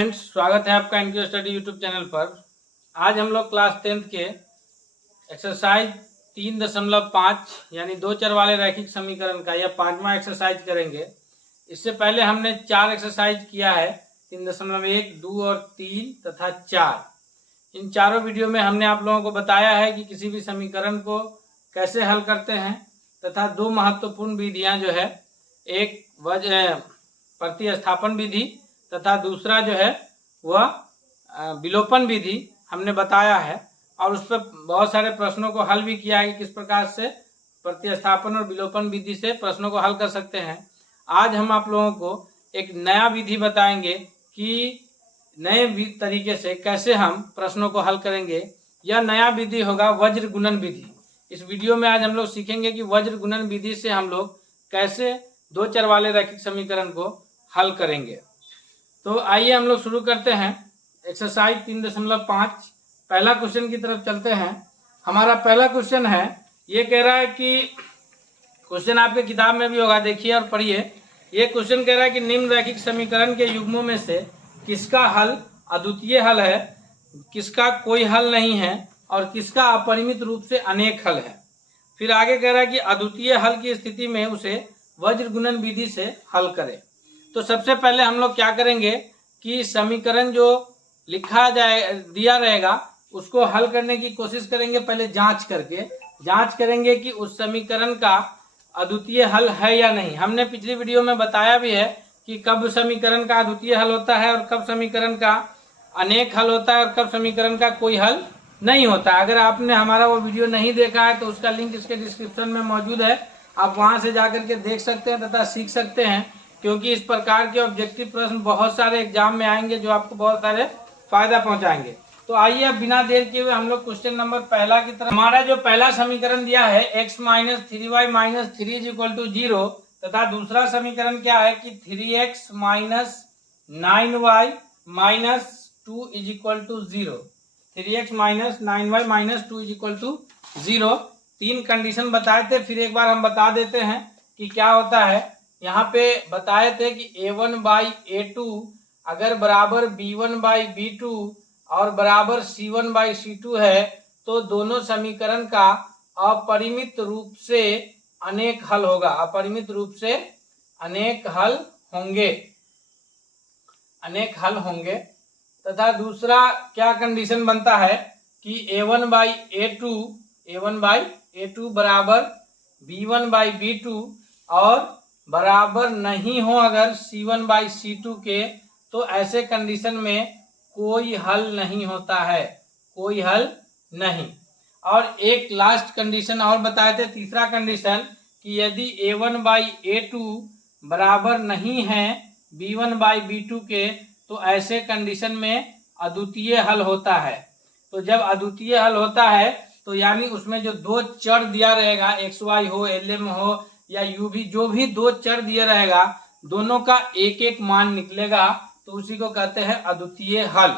Friends, स्वागत है आपका इनक्यू स्टडी यूट्यूब चैनल पर। आज हम लोग क्लास 10th के एक्सरसाइज 3.5 यानी दो चर वाले रैखिक समीकरण का यह 5वां एक्सरसाइज करेंगे। इससे पहले हमने 4 एक्सरसाइज किया है, 3.1, 2 और 3 तथा 4। इन चारों वीडियो में हमने आप लोगों को बताया है कि किसी भी समीकरण को कैसे हल करते हैं तथा दो महत्वपूर्ण विधियां जो है, एक प्रतिस्थापन विधि तथा दूसरा जो है वह विलोपन विधि हमने बताया है। और उस पर बहुत सारे प्रश्नों को हल भी किया है कि किस प्रकार से प्रतिस्थापन और विलोपन विधि से प्रश्नों को हल कर सकते हैं। आज हम आप लोगों को एक नया विधि बताएंगे कि नए तरीके से कैसे हम प्रश्नों को हल करेंगे। यह नया विधि होगा वज्र गुणन विधि। इस वीडियो में आज हम लोग सीखेंगे कि वज्र गुणन विधि से हम लोग कैसे दो चर वाले रैखिक समीकरण को हल करेंगे। तो आइए हम लोग शुरू करते हैं एक्सरसाइज 3.5। पहला क्वेश्चन की तरफ चलते हैं। हमारा पहला क्वेश्चन है, ये कह रहा है कि क्वेश्चन आपके किताब में भी होगा, देखिए और पढ़िए। ये क्वेश्चन कह रहा है कि निम्न रैखिक समीकरण के युग्मों में से किसका हल अद्वितीय हल है, किसका कोई हल नहीं है और किसका अपरिमित रूप से अनेक हल है। फिर आगे कह रहा है कि अद्वितीय हल की स्थिति में उसे वज्र गुणन विधि से हल करें। तो सबसे पहले हम लोग क्या करेंगे कि समीकरण जो लिखा दिया रहेगा उसको हल करने की कोशिश करेंगे। पहले जांच करेंगे कि उस समीकरण का अद्वितीय हल है या नहीं। हमने पिछली वीडियो में बताया भी है कि कब समीकरण का अद्वितीय हल होता है और कब समीकरण का अनेक हल होता है और कब समीकरण का कोई हल नहीं होता। अगर आपने हमारा वो वीडियो नहीं देखा है तो उसका लिंक इसके डिस्क्रिप्शन में मौजूद है, आप वहां से जाकर के देख सकते हैं तथा सीख सकते हैं। क्योंकि इस प्रकार के ऑब्जेक्टिव प्रश्न बहुत सारे एग्जाम में आएंगे जो आपको बहुत सारे फायदा पहुंचाएंगे। तो आइए अब बिना देर किए हुए हम लोग क्वेश्चन नंबर पहला की तरफ। हमारा जो पहला समीकरण दिया है x - 3y - 3 = 0 तथा दूसरा समीकरण क्या है कि 3x - 9y - 2 = 0। 3x - 9y - 2 = 0। 3 condition बताए थे, फिर एक बार हम बता देते हैं कि क्या होता है। यहाँ पे बताए थे कि a1/a2 अगर बराबर b1/b2 और बराबर c1/c2 है तो दोनों समीकरण का अपरिमित रूप से अनेक हल होगा, अपरिमित रूप से अनेक हल होंगे। तथा दूसरा क्या कंडीशन बनता है कि a1/a2 बराबर b1/b2 और बराबर नहीं हो अगर c1/c2 के, तो ऐसे कंडीशन में कोई हल नहीं होता है, कोई हल नहीं। और एक लास्ट कंडीशन और बताए थे, तीसरा कंडीशन कि यदि a1/a2 बराबर नहीं है b1/b2 के, तो ऐसे कंडीशन में अद्वितीय हल होता है। तो जब अद्वितीय हल होता है तो यानी उसमें जो दो चर दिया रहेगा, xy हो, lm हो या u भी, जो भी दो चर दिया रहेगा दोनों का एक एक मान निकलेगा, तो उसी को कहते हैं अद्वितीय हल।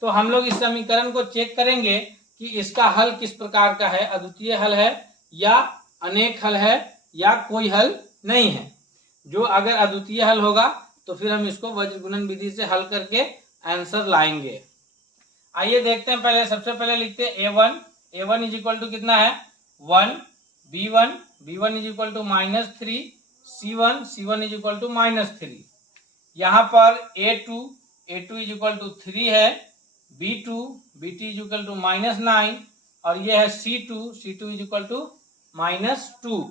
तो हम लोग इस समीकरण को चेक करेंगे कि इसका हल किस प्रकार का है, अद्वितीय हल है या अनेक हल है या कोई हल नहीं है। जो अगर अद्वितीय हल होगा तो फिर हम इसको वज्र गुणन विधि से हल करके आंसर लाएंगे। आइए देखते हैं। पहले सबसे पहले लिखते हैं a1 = कितना है 1, b1 = -3, c1 = -3। यहाँ पर a2 = 3 है, b2 = -9 और ये है c2 = -2।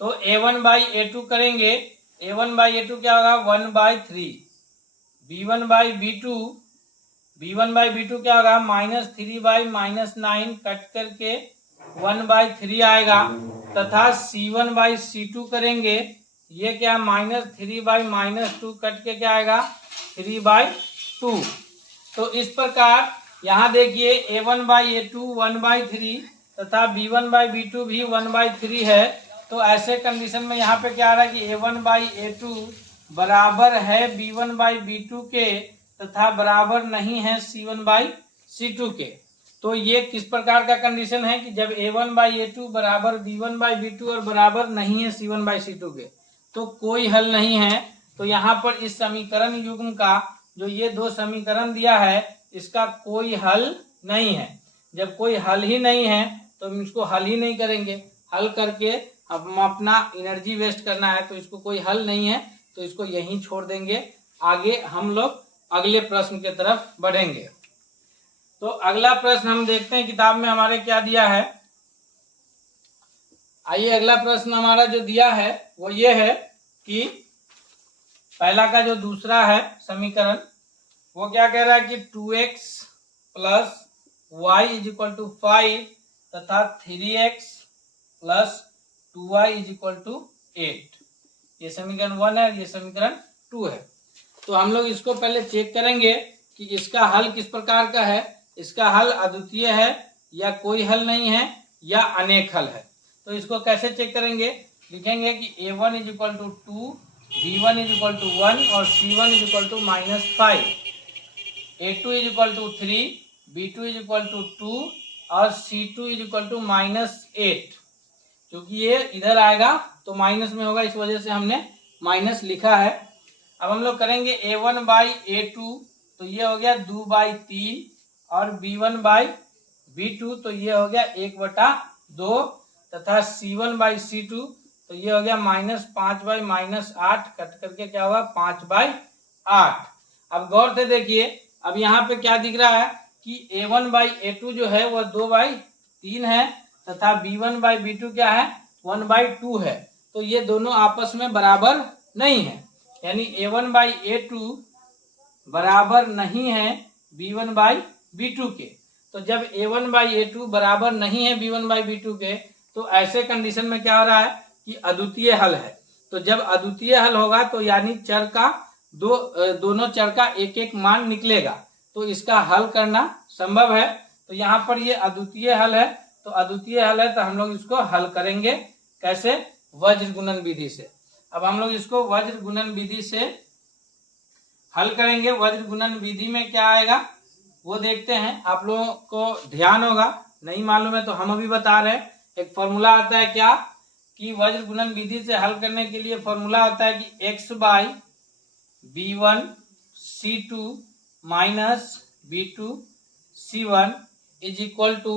तो a1/a2 करेंगे, a1/a2 क्या होगा 1/3, b1/b2 क्या होगा -3/-9 कट करके 1/3 आएगा। तथा c1/c2 करेंगे, ये क्या -3/-2 कट के क्या आएगा 3/2। तो इस प्रकार यहाँ देखिए a1/a2 1/3 तथा b1/b2 भी 1/3 है। तो ऐसे कंडीशन में यहाँ पे क्या आ रहा है कि a1/a2 बराबर है b1/b2 के तथा बराबर नहीं है c1/c2 के। तो ये किस प्रकार का कंडीशन है कि जब a1/a2 बराबर b1/b2 और बराबर नहीं है c1/c2 के, तो कोई हल नहीं है। तो यहाँ पर इस समीकरण युग्म का जो ये दो समीकरण दिया है इसका कोई हल नहीं है। जब कोई हल ही नहीं है तो हम इसको हल ही नहीं करेंगे। हल करके हम अपना एनर्जी वेस्ट करना है, तो इसको कोई हल नहीं है, तो इसको यहीं छोड़ देंगे। आगे हम लोग अगले प्रश्न की तरफ बढ़ेंगे। तो अगला प्रश्न हम देखते हैं किताब में हमारे क्या दिया है। आइए, अगला प्रश्न हमारा जो दिया है वो ये है कि पहला का जो दूसरा है समीकरण वो क्या कह रहा है कि 2x plus y is equal to 5 तथा 3x plus 2y is equal to 8। ये समीकरण 1 है, ये समीकरण 2 है। तो हम लोग इसको पहले चेक करेंगे कि इसका हल किस प्रकार का है। इसका हल अद्वितीय है या कोई हल नहीं है या अनेक हल है। तो इसको कैसे चेक करेंगे, लिखेंगे कि a1 is equal to 2, b1 is equal to 1 और c1 is equal to -5, a2 is equal to 3, b2 is equal to 2 और c2 इज इक्वल टू -8। क्योंकि ये इधर आएगा तो माइनस में होगा, इस वजह से हमने माइनस लिखा है। अब हम लोग करेंगे a1 बाई a2, तो ये हो गया 2/3 और b1 बाई b2, तो ये हो गया 1/2 तथा c1 बाई c2, तो ये हो गया -5/-8 कट करके क्या हुआ 5/8। अब गौर से देखिए, अब यहाँ पे क्या दिख रहा है कि a1 बाई a2 जो है वह 2/3 है तथा b1 बाई b2 क्या है 1/2 है। तो ये दोनों आपस में बराबर नहीं है, यानी a1 बाई a2 बराबर नहीं है b1 बाई b2 के। तो जब a1 बाई a2 बराबर नहीं है b1 बाई b2 के, तो ऐसे कंडीशन में क्या हो रहा है कि अद्वितीय हल है। तो जब अद्वितीय हल होगा तो यानी चर का दोनों चर का एक एक मान निकलेगा, तो इसका हल करना संभव है। तो यहाँ पर ये अद्वितीय हल है, तो अद्वितीय हल है तो हम लोग इसको हल करेंगे कैसे, वज्र गुणन विधि से। अब हम लोग इसको वज्र गुणन विधि से हल करेंगे। वज्र गुणन विधि में क्या आएगा वो देखते हैं। आप लोगों को ध्यान होगा, नहीं मालूम है तो हम अभी बता रहे हैं। एक फॉर्मूला आता है क्या कि वज्र गुणन विधि से हल करने के लिए फॉर्मूला आता है कि x by b1 c2 minus b2 c1 is equal to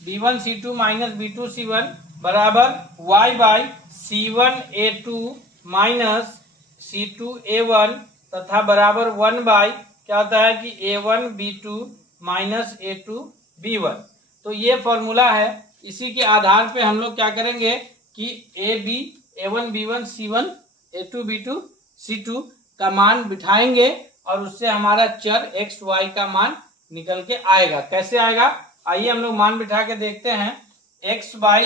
b1 c2 minus b2 c1 बराबर y by c1 a2 minus c2 a1 तथा बराबर 1 बाई क्या होता है कि a1 b2 minus a2 b1। तो ये फॉर्मूला है, इसी के आधार पे हम लोग क्या करेंगे कि a1 b1 c1 a2 b2 c2 का मान बिठाएंगे और उससे हमारा चर x y का मान निकल के आएगा। कैसे आएगा, आइए हम लोग मान बिठा के देखते हैं। x बाई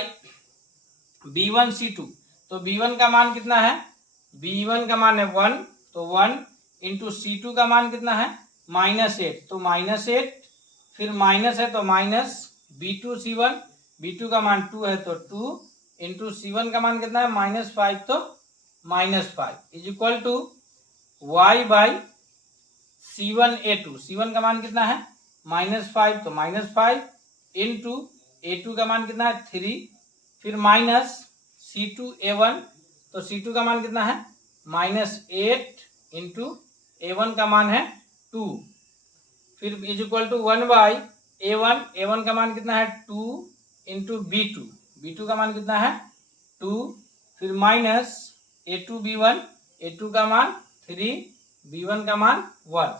b1 c2, तो b1 का मान कितना है, b1 का मान है 1, तो 1 इंटू c2 का मान कितना है -8, तो -8, फिर माइनस है तो माइनस b2 c1, b2 का मान 2 है तो 2 इंटू c1 का मान कितना है -5, तो -5 is equal to y by c1 a2, c1 का मान कितना है -5, तो -5 इंटू a2 का मान कितना है 3, फिर माइनस c2 a1, तो c2 का मान कितना है -8 इंटू a1 का मान है 2, फिर is equal to 1 by a1 का मान कितना है 2 इंटू b2 का मान कितना है 2, फिर माइनस a2 b1 का मान 3, b1 का मान 1।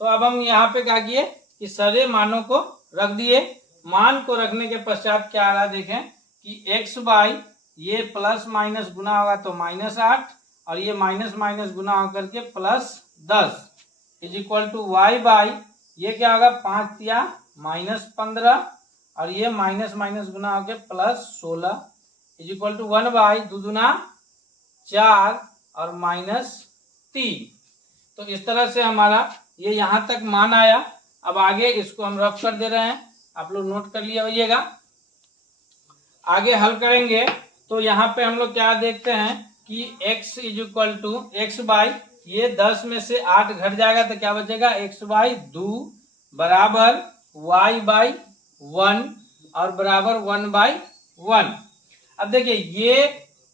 तो अब हम यहाँ पे क्या किए कि सारे मानों को रख दिए। मान को रखने के पश्चात क्या आ रहा है देखें कि x बाई ये प्लस माइनस गुना होगा तो -8 और ये माइनस माइनस गुना होकर के +10 is equal to y by ये क्या होगा 5 या -15 और ये माइनस माइनस गुना होकर +16 इज इक्वल टू 1 बाई 2 दूना 4 और -3। तो इस तरह से हमारा ये यहाँ तक मान आया। अब आगे इसको हम रफ कर दे रहे हैं, आप लोग नोट कर लिया होइएगा। आगे हल करेंगे तो यहाँ पे हम लोग क्या देखते हैं कि x is equal to x by ये 10 में से 8 घट जाएगा तो क्या बचेगा x बाई 2 बराबर y बाई 1 और बराबर 1/1। अब देखिए ये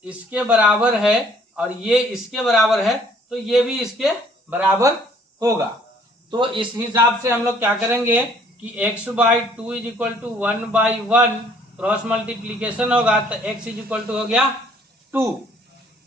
इसके बराबर है और ये इसके बराबर है, तो ये भी इसके बराबर होगा। तो इस हिसाब से हम लोग क्या करेंगे कि x/2 is equal to 1/1 cross multiplication होगा तो x इज इक्वल टू हो गया 2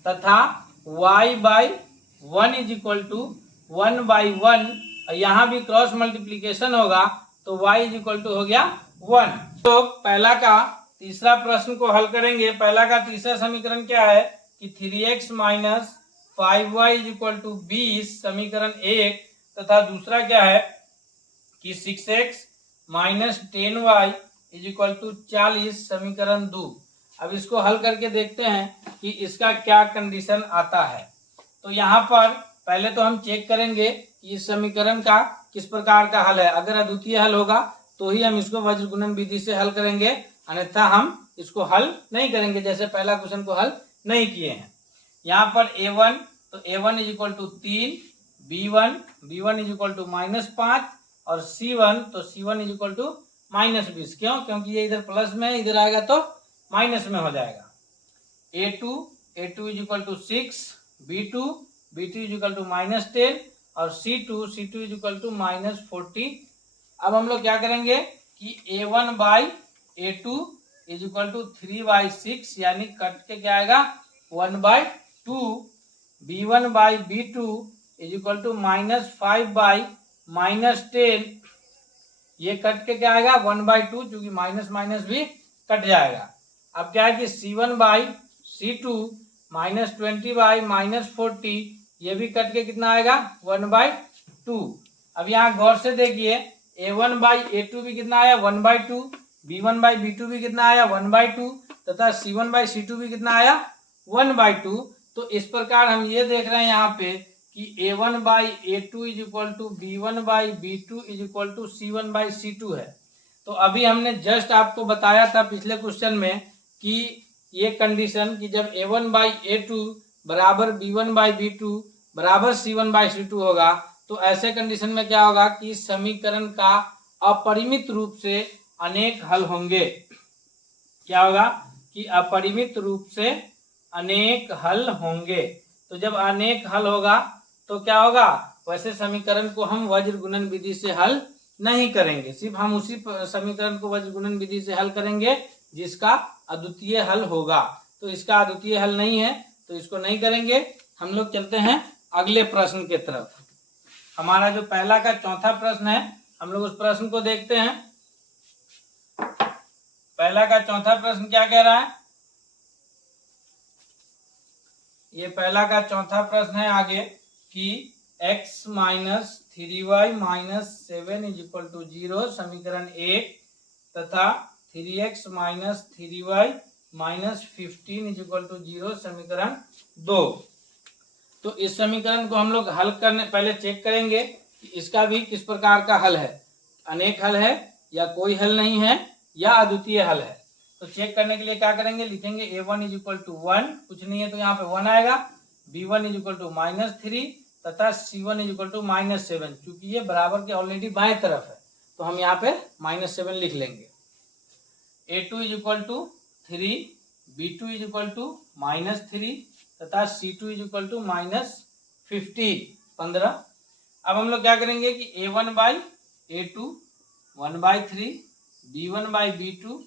तथा y/1 इज इक्वल टू 1/1 यहाँ भी क्रॉस मल्टीप्लीकेशन होगा तो y इज इक्वल टू हो गया 1। तो पहला का तीसरा प्रश्न को हल करेंगे। पहला का तीसरा समीकरण क्या है कि 3x minus 5y is equal to 20 समीकरण 1 तथा दूसरा क्या है कि 6x minus 10y is equal to 40 समीकरण 2। अब इसको हल करके देखते हैं कि इसका क्या कंडीशन आता है। तो यहाँ पर पहले तो हम चेक करेंगे कि इस समीकरण का किस प्रकार का हल है। अगर अद्वितीय हल होगा तो ही हम इसको वज्र गुणन विधि से हल करेंगे, अन्यथा हम इसको हल नहीं करेंगे, जैसे पहला क्वेश्चन को हल नहीं किए हैं। यहाँ पर a1 तो a1 is equal to 3, b1 is equal to -5 और c1 तो c1 इज इक्वल टू -20। क्यों? क्योंकि ये इधर प्लस में है, इधर आएगा तो माइनस में हो जाएगा। a2 is equal to 6, b2 is equal to -10 और c2 इज इक्वल टू -40। अब हम लोग क्या करेंगे कि a1/a2 इज इक्वल टू 3/6 यानी कट के क्या आएगा 1/2। b1/b2 इज इक्वल टू -5/-10 ये कट के क्या आएगा 1/2 क्योंकि माइनस माइनस भी कट जाएगा। अब क्या है कि c1/c2 -20/-40 ये भी कट के कितना आएगा 1/2। अब यहाँ गौर से देखिए a1/a2 भी कितना आया 1/2, b1/b2 भी कितना आया 1/2 तथा c1/c2 भी कितना आया 1/2। तो इस प्रकार हम ये देख रहे हैं यहाँ पे कि a1/a2 is equal to b1/b2 is equal to c1/c2 है। तो अभी हमने जस्ट आपको बताया था पिछले क्वेश्चन में कि ये कंडीशन कि जब a1/a2 बराबर b1/b2 बराबर c1/c2 होगा तो ऐसे कंडीशन में क्या होगा कि समीकरण का अपरिमित रूप से अनेक हल होंगे। क्या होगा कि अपरिमित रूप से अनेक हल होंगे। तो जब अनेक हल होगा तो क्या होगा, वैसे समीकरण को हम वज्र गुणन विधि से हल नहीं करेंगे, सिर्फ हम उसी समीकरण को वज्र गुणन विधि से हल करेंगे जिसका अद्वितीय हल होगा। तो इसका अद्वितीय हल नहीं है तो इसको नहीं करेंगे। हम लोग चलते हैं अगले प्रश्न के तरफ। हमारा जो पहला का चौथा प्रश्न है हम लोग उस प्रश्न को देखते हैं। पहला का चौथा प्रश्न क्या कह रहा है, ये पहला का चौथा प्रश्न है आगे कि x minus 3y minus 7 is equal to 0 समीकरण 1 तथा 3x minus 3y minus 15 is equal to 0 समीकरण 2। तो इस समीकरण को हम लोग हल करने पहले चेक करेंगे कि इसका भी किस प्रकार का हल है, अनेक हल है या कोई हल नहीं है या अद्वितीय हल है। तो चेक करने के लिए क्या करेंगे, लिखेंगे a1 इज इक्वल टू 1, कुछ नहीं है तो यहाँ पे 1 आएगा, b1 इज इक्वल टू -3 तथा c1 इज इक्वल टू -7। चूंकि ये बराबर के ऑलरेडी बाएं तरफ है तो हम यहाँ पे -7 लिख लेंगे। a2 is equal to 3, b2 is equal to -3 तथा c2 इज इक्वल टू -15। अब हम लोग क्या करेंगे कि a1/a2 1/3, b1/b2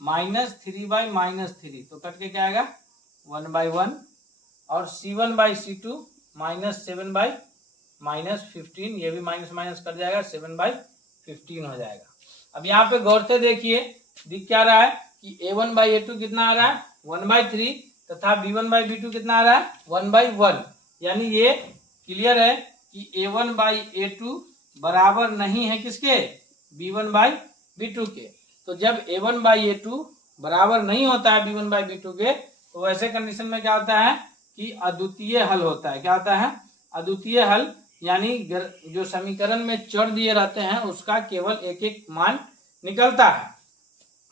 -3/-3 तो कट के क्या आएगा 1/1 और c1/c2 -7/-15 ये भी माइनस माइनस कट जाएगा 7/15 हो जाएगा। अब यहाँ पे गौर से देखिए दिख क्या रहा है कि a1/a2 कितना आ रहा है 1/3 तथा b1/b2 कितना आ रहा है 1/1। यानी ये क्लियर है कि a1/a2 बराबर नहीं है किसके b1/b2 के। तो जब a1/a2 बराबर नहीं होता है b1/b2 के तो वैसे कंडीशन में क्या होता है कि अद्वितीय हल होता है। क्या होता है अद्वितीय हल, यानी जो समीकरण में चर दिए रहते हैं उसका केवल एक एक मान निकलता है।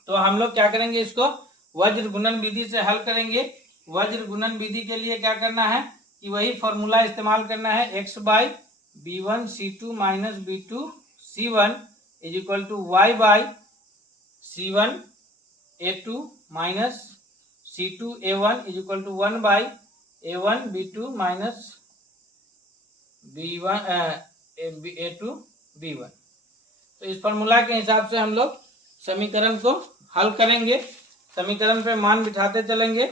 तो हम लोग क्या करेंगे, इसको वज्र गुणन विधि से हल करेंगे। वज्र गुणन विधि के लिए क्या करना है कि वही फॉर्मूला इस्तेमाल करना है, x/b1 c2 minus b2 c1 is equal to y/c1 a2 minus c2 a1 is equal to 1/a1 b2 minus b1 A2 B1। तो इस फॉर्मूला के हिसाब से हम लोग समीकरण को हल करेंगे। समीकरण पे मान बिठाते चलेंगे।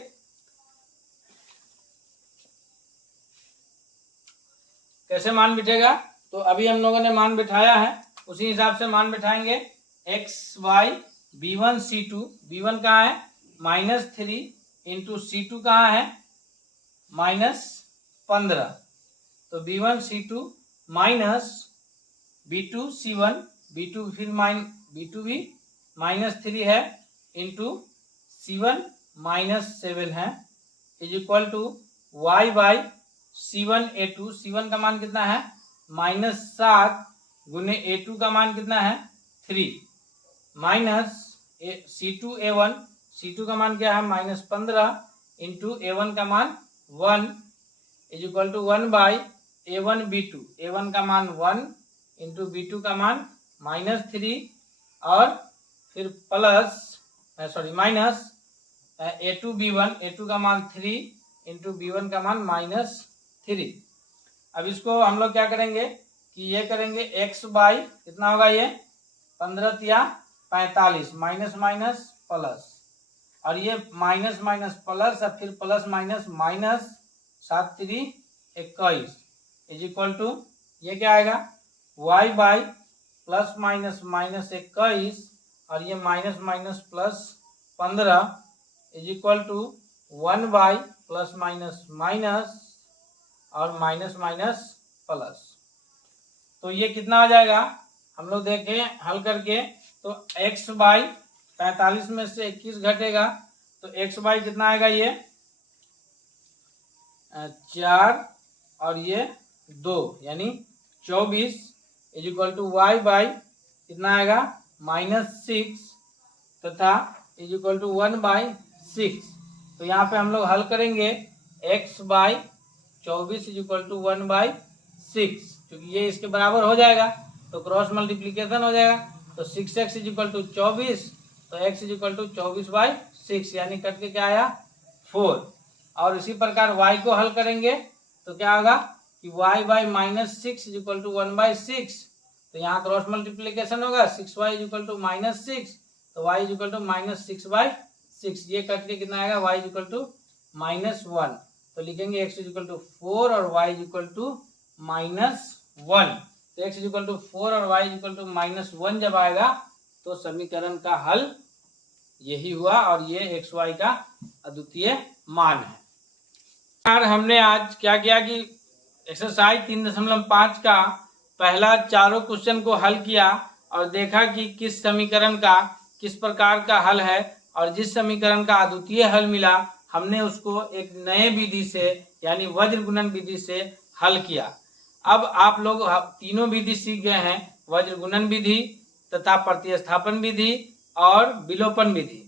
कैसे मान बिठेगा? तो अभी हम लोगों ने मान बिठाया है, उसी हिसाब से मान बिठाएंगे। XY B1 C2, B1 कहाँ है? -3 इंटू C2 कहाँ है? -15। तो B1 C2 minus B2 C1, B2 फिर B2 भी -3 है इंटू C1 -7 है, is equal to Y by C1 A2। C1 का मान कितना है? -7 गुने A2 का मान कितना है? 3 माइनस C2 A1, C2 का मान क्या है? -15 इंटू A1 का मान 1 is equal to 1 by A1 B2। A1 का मान 1 इंटू B2 का मान -3 और फिर माइनस A2 B1, A2 का मान 3 इंटू B1 का मान -3। अब इसको हम लोग क्या करेंगे कि ये करेंगे x बाई कितना होगा? ये 15 या 45, माइनस माइनस प्लस, और ये माइनस माइनस प्लस और फिर plus minus minus 7 3 21 is equal to ये क्या आएगा? y by plus minus minus 21 और ये minus minus plus 15 is equal to 1 by plus minus minus और माइनस माइनस प्लस। तो ये कितना आ जाएगा? हम लोग देखें हल करके, तो x बाई 45 में से 21 घटेगा तो x बाई कितना आएगा? ये 4 और ये 2 यानी 24 is equal to y by कितना आएगा? -6 तथा इज इक्वल टू 1 बाई 6। तो यहाँ पे हम लोग हल करेंगे x by 24 is equal to 1 by 6, क्योंकि ये इसके बराबर हो जाएगा तो क्रॉस मल्टीप्लीकेशन हो जाएगा। तो 6x इज इक्वल टू 24, तो x is equal to 24 by 6 यानी कट के क्या आया? 4। और इसी प्रकार y को हल करेंगे तो क्या होगा कि y by -6 is equal to 1 by 6। तो यहाँ क्रॉस मल्टीप्लीकेशन होगा, 6y इज इक्वल टू -6, तो y is equal to -6 by 6। ये कट के कितना आएगा? y is equal to -1। तो लिखेंगे x इज इक्वल टू 4 और y इज इक्वल टू -1। तो x इज इक्वल टू 4 और y इज इक्वल टू -1 जब आएगा तो समीकरण का हल यही हुआ और ये xy का अद्वितीय मान है। यार हमने आज क्या किया कि एक्सरसाइज 3.5 का पहला चारों क्वेश्चन को हल किया और देखा कि किस समीकरण का किस प्रकार का हल है, और जिस समीकरण का अद्वितीय हल मिला हमने उसको एक नए विधि से यानी वज्र गुणन विधि से हल किया। अब आप लोग तीनों विधि सीख गए हैं, वज्र गुणन विधि तथा प्रतिस्थापन विधि और विलोपन विधि।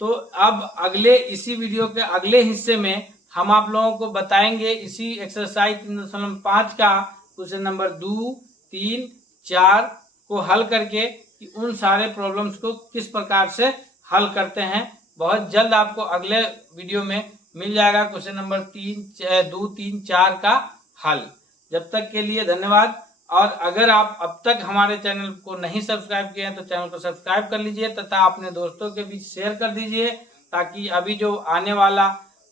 तो अब इसी वीडियो के अगले हिस्से में हम आप लोगों को बताएंगे इसी एक्सरसाइज 3.5 का क्वेश्चन नंबर 2, 3, 4 को हल करके कि उन सारे प्रॉब्लम्स को किस प्रकार से हल करते हैं। बहुत जल्द आपको अगले वीडियो में मिल जाएगा क्वेश्चन नंबर 2, 3, 4 का हल। जब तक के लिए धन्यवाद। और अगर आप अब तक हमारे चैनल को नहीं सब्सक्राइब किए हैं तो चैनल को सब्सक्राइब कर लीजिए तथा अपने दोस्तों के बीच शेयर कर दीजिए, ताकि अभी जो आने वाला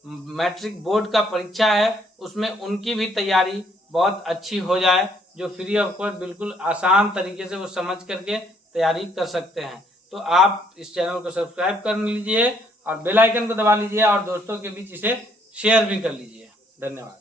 मैट्रिक बोर्ड का परीक्षा है उसमें उनकी भी तैयारी बहुत अच्छी हो जाए, जो फ्री ऑफ कॉस्ट बिल्कुल आसान तरीके से वो समझ करके तैयारी कर सकते हैं। तो आप इस चैनल को सब्सक्राइब कर लीजिए और बेल आइकन को दबा लीजिए और दोस्तों के बीच इसे शेयर भी कर लीजिए। धन्यवाद।